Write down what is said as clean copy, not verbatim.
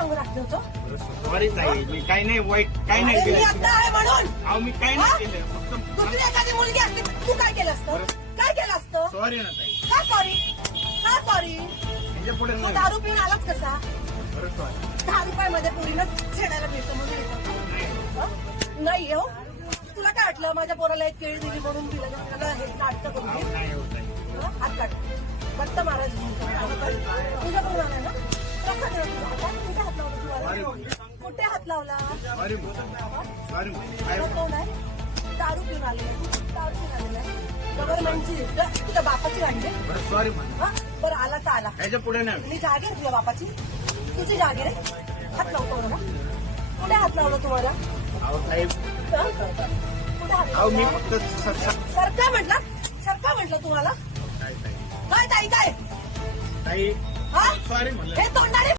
अंग राखलं होतं? सॉरी ताई, मी काही नाही वाईट काही नाही अरे मी केलं. आता आहे म्हणून. अहो मी काही नाही केलं, फक्त दुसरी एखादी मुलगी असती तर तू काय केलं असतं? काय केलं असतं? सॉरी ना ताई. का सॉरी? का सॉरी? ह्याच्या पुढे तू नाही. दारू पिऊन आलाच कसा? बरं सॉरी. 10 रुपयामध्ये पुरीनं छेडायला मिळतं म्हणून येतं. हं? नाही हो. तुला काय वाटलं माझ्या पोराला एक केळी दिली म्हणून तिला हे नाटक करून अहो दे? नाही होत ताई. हं? हात काढ. फक्त महाराज तुझ्या पण झाला ना? कसा केला तुझा हात? कुठे हात लावला तुम्हाला? कुठे हात लावला? सॉरी सॉरी तुला कोण आहे? दारू पिऊन आलेला आहे. दारू पिऊन आलेला आहे. गव्हर्नमेंटची तुझ्या बापाची गाडी आहे. बरं सॉरी म्हणा. हं? बरं आला तर आला. ह्याच्या पुढे नाही. मी जागे आहे तुझ्या बापाची. तुझी जागे रे. हात लावतो मला. कुठे हात लावला तुम्हाला? अहो ताई, हं? कुठे हात अहो मी लावला? फक्त सरका म्हटलं तुम्हाला? ताई काय ताई काय? ताई हा? सॉरी म्हणलं. हे तोंडाने